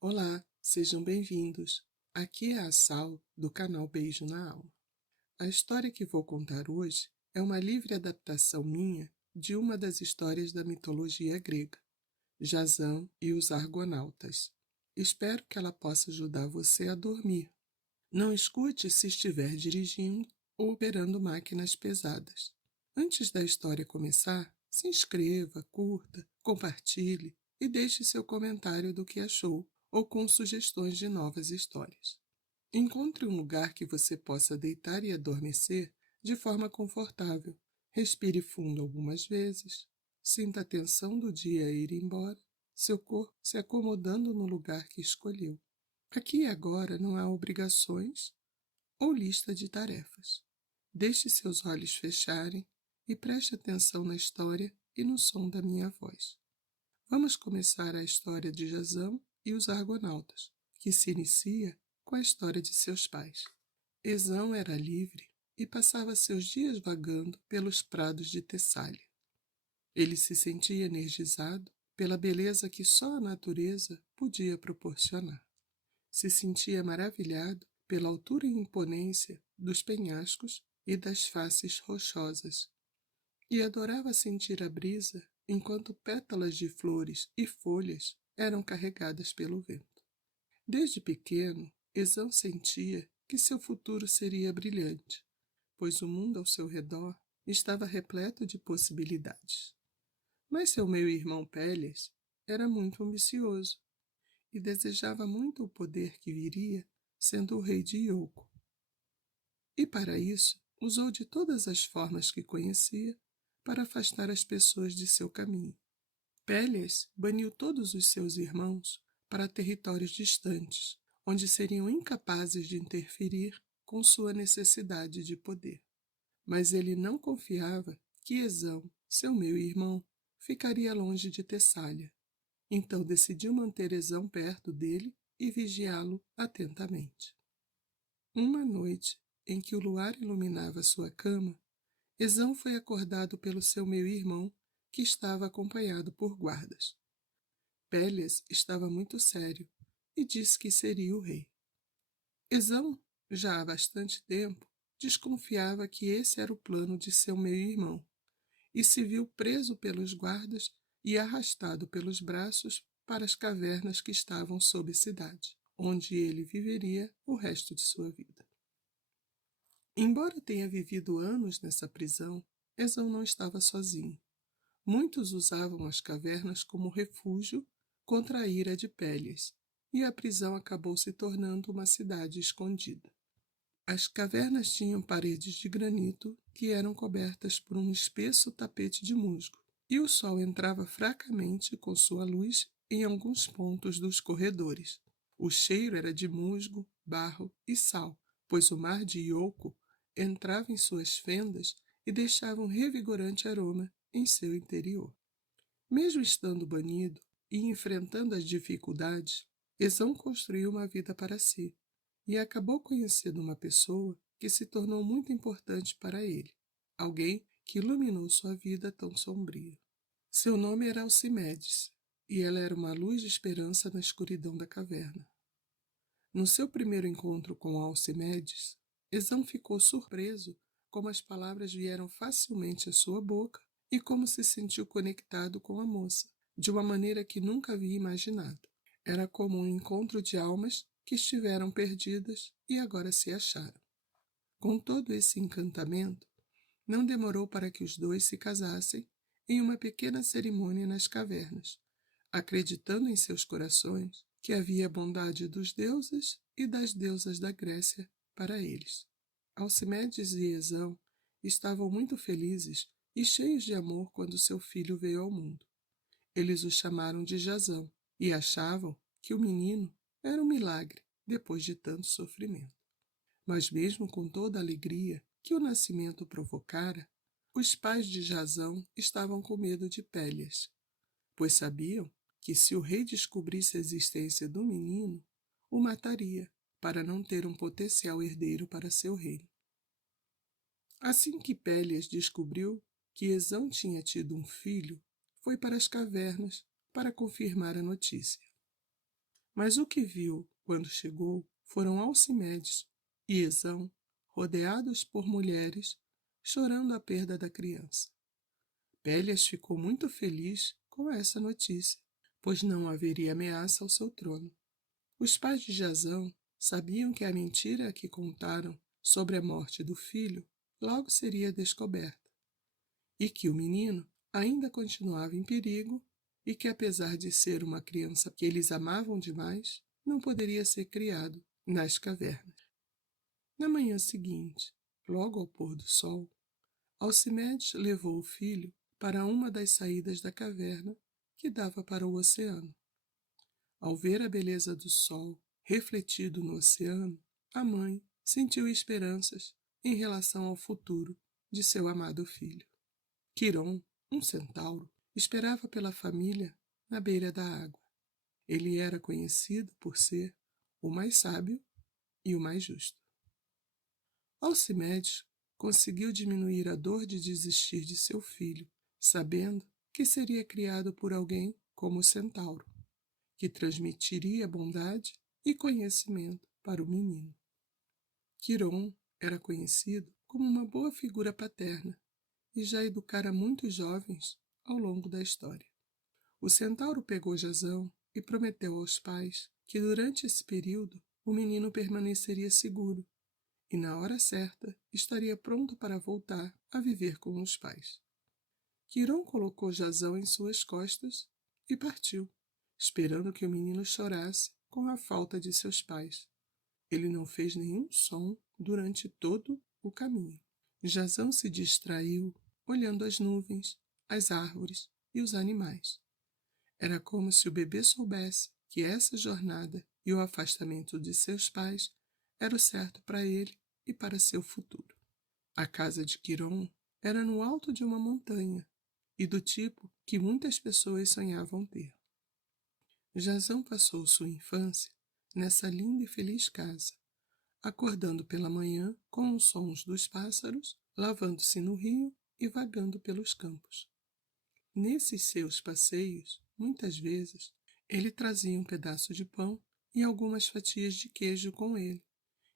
Olá, sejam bem-vindos. Aqui é a Sal, do canal Beijo na Alma. A história que vou contar hoje é uma livre adaptação minha de uma das histórias da mitologia grega, Jasão e os Argonautas. Espero que ela possa ajudar você a dormir. Não escute se estiver dirigindo ou operando máquinas pesadas. Antes da história começar, se inscreva, curta, compartilhe e deixe seu comentário do que achou ou com sugestões de novas histórias. Encontre um lugar que você possa deitar e adormecer de forma confortável. Respire fundo algumas vezes. Sinta a tensão do dia ir embora, seu corpo se acomodando no lugar que escolheu. Aqui e agora não há obrigações ou lista de tarefas. Deixe seus olhos fecharem e preste atenção na história e no som da minha voz. Vamos começar a história de Jasão e os Argonautas, que se inicia com a história de seus pais. Esão era livre e passava seus dias vagando pelos prados de Tessália. Ele se sentia energizado pela beleza que só a natureza podia proporcionar. Se sentia maravilhado pela altura e imponência dos penhascos e das faces rochosas, e adorava sentir a brisa enquanto pétalas de flores e folhas eram carregadas pelo vento. Desde pequeno, Esão sentia que seu futuro seria brilhante, pois o mundo ao seu redor estava repleto de possibilidades. Mas seu meio-irmão Pélias era muito ambicioso e desejava muito o poder que viria sendo o rei de Ioco. E para isso, usou de todas as formas que conhecia para afastar as pessoas de seu caminho. Pélias baniu todos os seus irmãos para territórios distantes, onde seriam incapazes de interferir com sua necessidade de poder. Mas ele não confiava que Esão, seu meio-irmão, ficaria longe de Tessália. Então decidiu manter Esão perto dele e vigiá-lo atentamente. Uma noite, em que o luar iluminava sua cama, Esão foi acordado pelo seu meio-irmão, que estava acompanhado por guardas. Pélias estava muito sério e disse que seria o rei. Esão, já há bastante tempo, desconfiava que esse era o plano de seu meio-irmão e se viu preso pelos guardas e arrastado pelos braços para as cavernas que estavam sob a cidade, onde ele viveria o resto de sua vida. Embora tenha vivido anos nessa prisão, Esão não estava sozinho. Muitos usavam as cavernas como refúgio contra a ira de Pélias, e a prisão acabou se tornando uma cidade escondida. As cavernas tinham paredes de granito que eram cobertas por um espesso tapete de musgo, e o sol entrava fracamente com sua luz em alguns pontos dos corredores. O cheiro era de musgo, barro e sal, pois o mar de Ioco entrava em suas fendas e deixava um revigorante aroma em seu interior. Mesmo estando banido e enfrentando as dificuldades, Esão construiu uma vida para si e acabou conhecendo uma pessoa que se tornou muito importante para ele, alguém que iluminou sua vida tão sombria. Seu nome era Alcimedes, e ela era uma luz de esperança na escuridão da caverna. No seu primeiro encontro com Alcimedes, Esão ficou surpreso como as palavras vieram facilmente à sua boca e como se sentiu conectado com a moça, de uma maneira que nunca havia imaginado. Era como um encontro de almas que estiveram perdidas e agora se acharam. Com todo esse encantamento, não demorou para que os dois se casassem em uma pequena cerimônia nas cavernas, acreditando em seus corações que havia bondade dos deuses e das deusas da Grécia para eles. Alcimedes e Esão estavam muito felizes e cheios de amor quando seu filho veio ao mundo. Eles o chamaram de Jasão e achavam que o menino era um milagre depois de tanto sofrimento. Mas mesmo com toda a alegria que o nascimento provocara, os pais de Jasão estavam com medo de Pélias, pois sabiam que se o rei descobrisse a existência do menino, o mataria para não ter um potencial herdeiro para seu reino. Assim que Pélias descobriu que Esão tinha tido um filho, foi para as cavernas para confirmar a notícia. Mas o que viu quando chegou foram Alcimedes e Esão rodeados por mulheres, chorando a perda da criança. Pélias ficou muito feliz com essa notícia, pois não haveria ameaça ao seu trono. Os pais de Jazão sabiam que a mentira que contaram sobre a morte do filho logo seria descoberta, e que o menino ainda continuava em perigo e que, apesar de ser uma criança que eles amavam demais, não poderia ser criado nas cavernas. Na manhã seguinte, logo ao pôr do sol, Alcimedes levou o filho para uma das saídas da caverna que dava para o oceano. Ao ver a beleza do sol refletido no oceano, a mãe sentiu esperanças em relação ao futuro de seu amado filho. Quiron, um centauro, esperava pela família na beira da água. Ele era conhecido por ser o mais sábio e o mais justo. Alcimedes conseguiu diminuir a dor de desistir de seu filho, sabendo que seria criado por alguém como o centauro, que transmitiria bondade e conhecimento para o menino. Quiron era conhecido como uma boa figura paterna e já educara muitos jovens ao longo da história. O centauro pegou Jazão e prometeu aos pais que durante esse período o menino permaneceria seguro e, na hora certa, estaria pronto para voltar a viver com os pais. Quiron colocou Jazão em suas costas e partiu, esperando que o menino chorasse com a falta de seus pais. Ele não fez nenhum som durante todo o caminho. Jazão se distraiu, olhando as nuvens, as árvores e os animais. Era como se o bebê soubesse que essa jornada e o afastamento de seus pais era o certo para ele e para seu futuro. A casa de Quiron era no alto de uma montanha e do tipo que muitas pessoas sonhavam ter. Jazão passou sua infância nessa linda e feliz casa, acordando pela manhã com os sons dos pássaros, lavando-se no rio e vagando pelos campos. Nesses seus passeios, muitas vezes, ele trazia um pedaço de pão e algumas fatias de queijo com ele,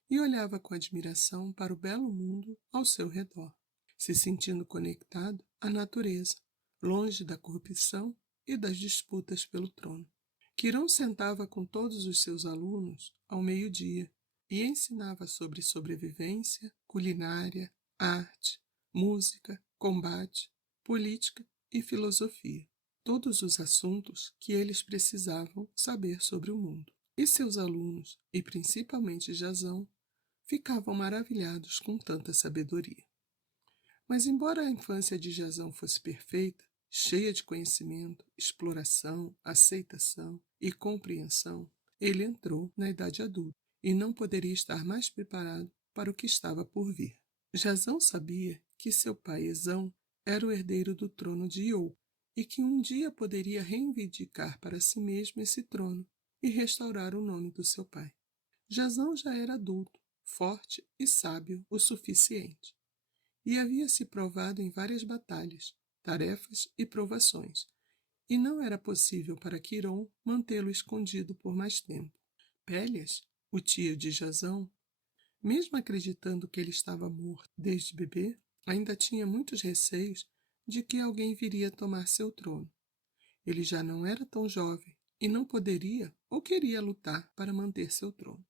e olhava com admiração para o belo mundo ao seu redor, se sentindo conectado à natureza, longe da corrupção e das disputas pelo trono. Quiron sentava com todos os seus alunos ao meio-dia e ensinava sobre sobrevivência, culinária, arte, música, combate, política e filosofia, todos os assuntos que eles precisavam saber sobre o mundo. E seus alunos, e principalmente Jazão, ficavam maravilhados com tanta sabedoria. Mas embora a infância de Jazão fosse perfeita, cheia de conhecimento, exploração, aceitação e compreensão, ele entrou na idade adulta e não poderia estar mais preparado para o que estava por vir. Jazão sabia que seu pai Esão era o herdeiro do trono de Iou e que um dia poderia reivindicar para si mesmo esse trono e restaurar o nome do seu pai. Jazão já era adulto, forte e sábio o suficiente, e havia se provado em várias batalhas, tarefas e provações, e não era possível para Quiron mantê-lo escondido por mais tempo. Pélias, o tio de Jazão, mesmo acreditando que ele estava morto desde bebê, ainda tinha muitos receios de que alguém viria tomar seu trono. Ele já não era tão jovem e não poderia ou queria lutar para manter seu trono.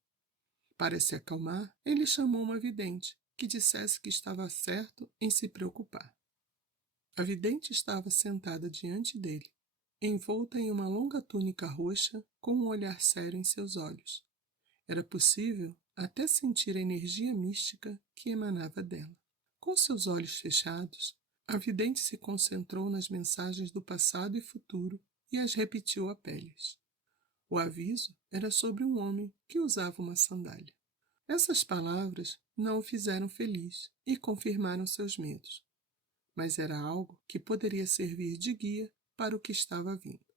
Para se acalmar, ele chamou uma vidente que dissesse que estava certo em se preocupar. A vidente estava sentada diante dele, envolta em uma longa túnica roxa com um olhar sério em seus olhos. Era possível até sentir a energia mística que emanava dela. Com seus olhos fechados, a vidente se concentrou nas mensagens do passado e futuro e as repetiu a Pélias. O aviso era sobre um homem que usava uma sandália. Essas palavras não o fizeram feliz e confirmaram seus medos, mas era algo que poderia servir de guia para o que estava vindo.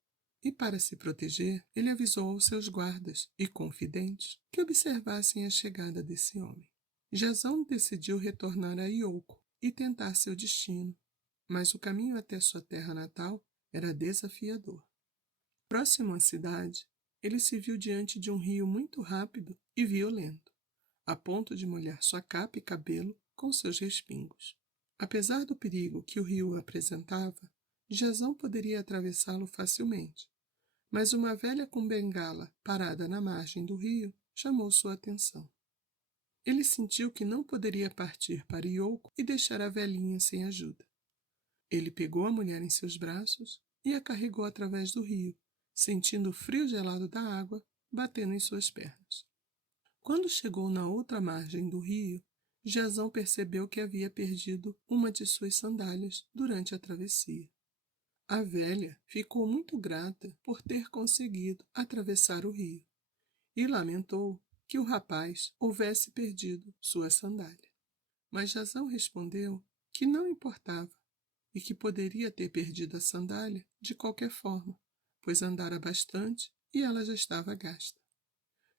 E para se proteger, ele avisou aos seus guardas e confidentes que observassem a chegada desse homem. Jazão decidiu retornar a Iolco e tentar seu destino, mas o caminho até sua terra natal era desafiador. Próximo à cidade, ele se viu diante de um rio muito rápido e violento, a ponto de molhar sua capa e cabelo com seus respingos. Apesar do perigo que o rio apresentava, Jazão poderia atravessá-lo facilmente, mas uma velha com bengala parada na margem do rio chamou sua atenção. Ele sentiu que não poderia partir para Iolco e deixar a velhinha sem ajuda. Ele pegou a mulher em seus braços e a carregou através do rio, sentindo o frio gelado da água batendo em suas pernas. Quando chegou na outra margem do rio, Jazão percebeu que havia perdido uma de suas sandálias durante a travessia. A velha ficou muito grata por ter conseguido atravessar o rio e lamentou que o rapaz houvesse perdido sua sandália. Mas Jazão respondeu que não importava e que poderia ter perdido a sandália de qualquer forma, pois andara bastante e ela já estava gasta.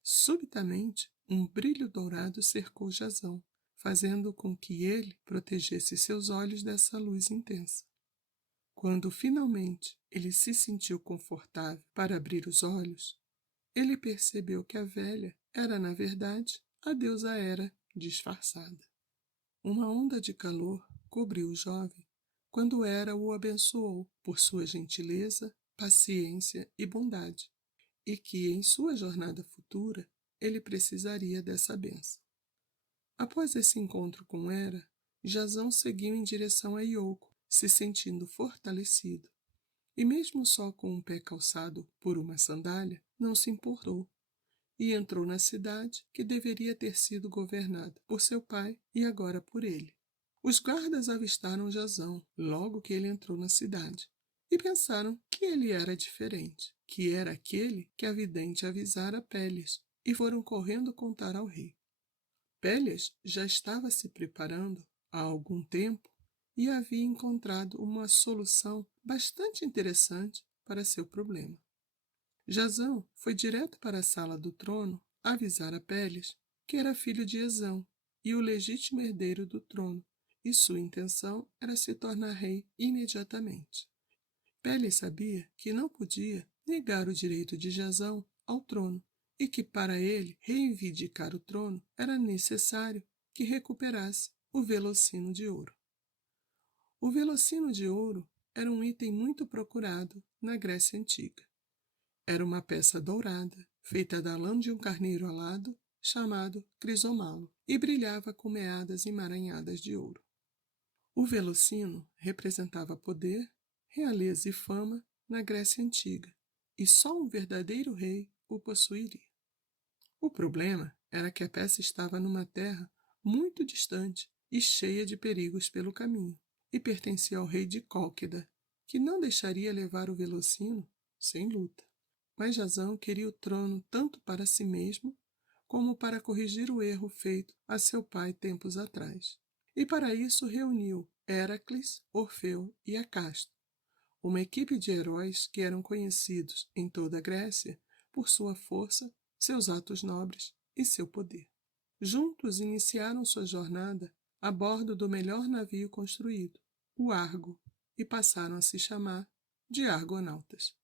Subitamente, um brilho dourado cercou Jazão, fazendo com que ele protegesse seus olhos dessa luz intensa. Quando finalmente ele se sentiu confortável para abrir os olhos, ele percebeu que a velha era, na verdade, a deusa Hera disfarçada. Uma onda de calor cobriu o jovem quando Hera o abençoou por sua gentileza, paciência e bondade, e que, em sua jornada futura, ele precisaria dessa bênção. Após esse encontro com Hera, Jazão seguiu em direção a Iolco, se sentindo fortalecido. E mesmo só com um pé calçado por uma sandália, não se importou, e entrou na cidade que deveria ter sido governada por seu pai e agora por ele. Os guardas avistaram Jazão logo que ele entrou na cidade, e pensaram que ele era diferente, que era aquele que a vidente avisara Pélias, e foram correndo contar ao rei. Pélias já estava se preparando há algum tempo e havia encontrado uma solução bastante interessante para seu problema. Jazão foi direto para a sala do trono avisar a Pélias que era filho de Ezão e o legítimo herdeiro do trono, e sua intenção era se tornar rei imediatamente. Pélias sabia que não podia negar o direito de Jazão ao trono e que para ele reivindicar o trono era necessário que recuperasse o velocino de ouro. O velocino de ouro era um item muito procurado na Grécia Antiga. Era uma peça dourada, feita da lã de um carneiro alado, chamado crisomalo, e brilhava com meadas emaranhadas de ouro. O velocino representava poder, realeza e fama na Grécia Antiga, e só um verdadeiro rei o possuiria. O problema era que a peça estava numa terra muito distante e cheia de perigos pelo caminho, e pertencia ao rei de Cólquida, que não deixaria levar o velocino sem luta. Mas Jazão queria o trono tanto para si mesmo, como para corrigir o erro feito a seu pai tempos atrás. E para isso reuniu Heracles, Orfeu e Acasto, uma equipe de heróis que eram conhecidos em toda a Grécia por sua força, seus atos nobres e seu poder. Juntos iniciaram sua jornada a bordo do melhor navio construído, o Argo, e passaram a se chamar de Argonautas.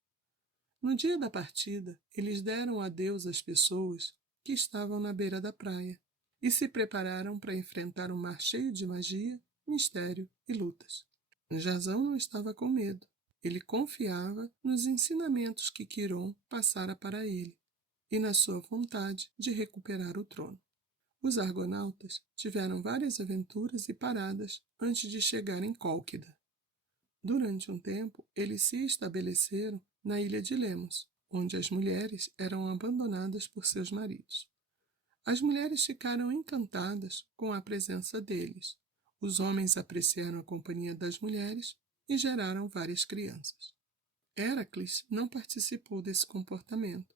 No dia da partida, eles deram adeus às pessoas que estavam na beira da praia e se prepararam para enfrentar um mar cheio de magia, mistério e lutas. Jazão não estava com medo. Ele confiava nos ensinamentos que Quiron passara para ele e na sua vontade de recuperar o trono. Os argonautas tiveram várias aventuras e paradas antes de chegar em Cólquida. Durante um tempo, eles se estabeleceram na ilha de Lemos, onde as mulheres eram abandonadas por seus maridos. As mulheres ficaram encantadas com a presença deles. Os homens apreciaram a companhia das mulheres e geraram várias crianças. Heracles não participou desse comportamento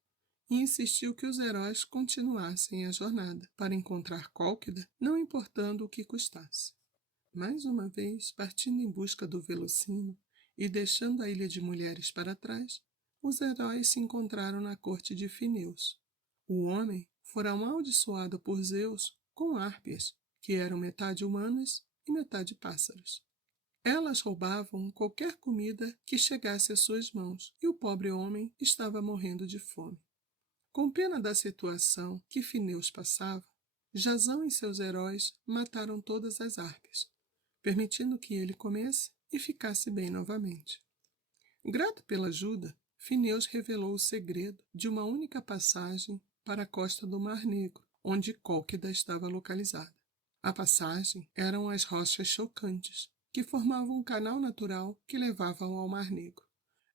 e insistiu que os heróis continuassem a jornada para encontrar Cólquida, não importando o que custasse. Mais uma vez, partindo em busca do velocino e deixando a ilha de mulheres para trás, os heróis se encontraram na corte de Fineus. O homem fora amaldiçoado por Zeus com Hárpias, que eram metade humanas e metade pássaros. Elas roubavam qualquer comida que chegasse às suas mãos, e o pobre homem estava morrendo de fome. Com pena da situação que Fineus passava, Jasão e seus heróis mataram todas as arpias, permitindo que ele comesse e ficasse bem novamente. Grato pela ajuda, Fineus revelou o segredo de uma única passagem para a costa do Mar Negro, onde Cólquida estava localizada. A passagem eram as rochas chocantes, que formavam um canal natural que levavam ao Mar Negro.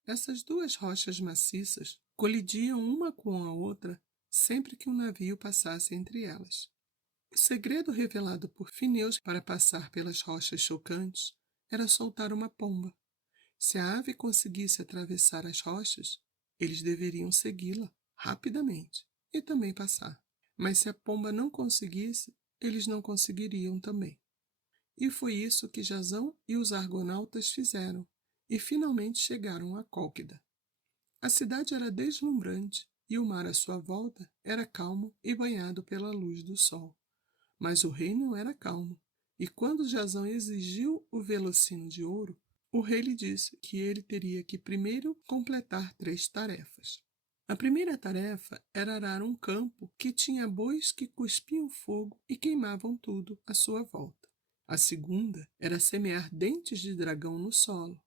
Essas duas rochas maciças colidiam uma com a outra sempre que um navio passasse entre elas. O segredo revelado por Fineus para passar pelas rochas chocantes era soltar uma pomba. Se a ave conseguisse atravessar as rochas, eles deveriam segui-la rapidamente e também passar. Mas se a pomba não conseguisse, eles não conseguiriam também. E foi isso que Jasão e os argonautas fizeram, e finalmente chegaram a Cólquida. A cidade era deslumbrante e o mar à sua volta era calmo e banhado pela luz do sol. Mas o rei não era calmo, e quando Jasão exigiu o velocino de ouro, o rei lhe disse que ele teria que primeiro completar 3 tarefas. A primeira tarefa era arar um campo que tinha bois que cuspiam fogo e queimavam tudo à sua volta. A segunda era semear dentes de dragão no solo.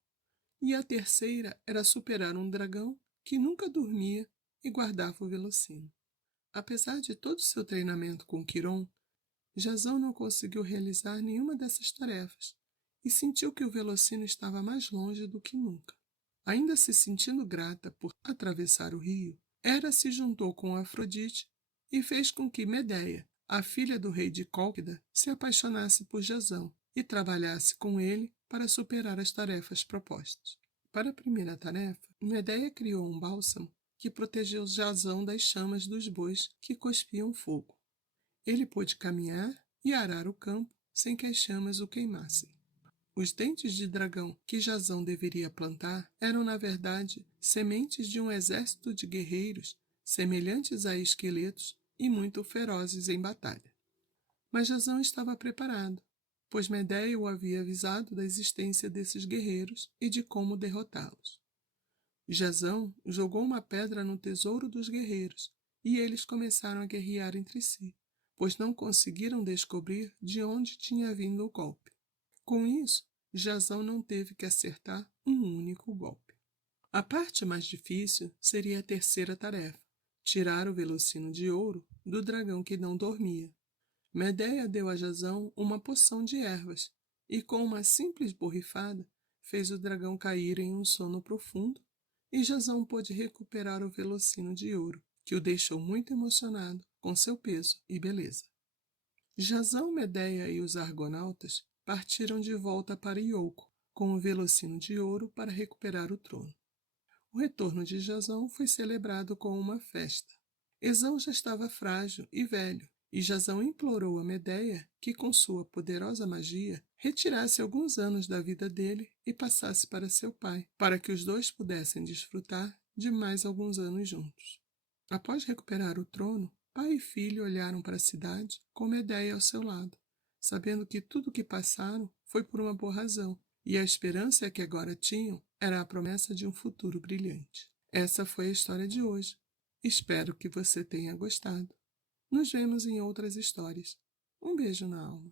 E a terceira era superar um dragão que nunca dormia e guardava o velocino. Apesar de todo o seu treinamento com Quiron, Jasão não conseguiu realizar nenhuma dessas tarefas e sentiu que o velocino estava mais longe do que nunca. Ainda se sentindo grata por atravessar o rio, Hera se juntou com Afrodite e fez com que Medeia, a filha do rei de Cólquida, se apaixonasse por Jasão e trabalhasse com ele para superar as tarefas propostas. Para a primeira tarefa, Medeia criou um bálsamo que protegeu Jasão das chamas dos bois que cuspiam fogo. Ele pôde caminhar e arar o campo sem que as chamas o queimassem. Os dentes de dragão que Jasão deveria plantar eram, na verdade, sementes de um exército de guerreiros semelhantes a esqueletos e muito ferozes em batalha. Mas Jasão estava preparado, pois Medeia o havia avisado da existência desses guerreiros e de como derrotá-los. Jasão jogou uma pedra no tesouro dos guerreiros e eles começaram a guerrear entre si, pois não conseguiram descobrir de onde tinha vindo o golpe. Com isso, Jasão não teve que acertar um único golpe. A parte mais difícil seria a terceira tarefa, tirar o velocino de ouro do dragão que não dormia. Medeia deu a Jasão uma poção de ervas e, com uma simples borrifada, fez o dragão cair em um sono profundo e Jasão pôde recuperar o velocino de ouro, que o deixou muito emocionado com seu peso e beleza. Jasão, Medeia e os argonautas partiram de volta para Ioco, com o velocino de ouro para recuperar o trono. O retorno de Jasão foi celebrado com uma festa. Esão já estava frágil e velho, e Jasão implorou a Medeia que, com sua poderosa magia, retirasse alguns anos da vida dele e passasse para seu pai, para que os dois pudessem desfrutar de mais alguns anos juntos. Após recuperar o trono, pai e filho olharam para a cidade com Medeia ao seu lado, sabendo que tudo o que passaram foi por uma boa razão, e a esperança que agora tinham era a promessa de um futuro brilhante. Essa foi a história de hoje. Espero que você tenha gostado. Nos vemos em outras histórias. Um beijo na alma.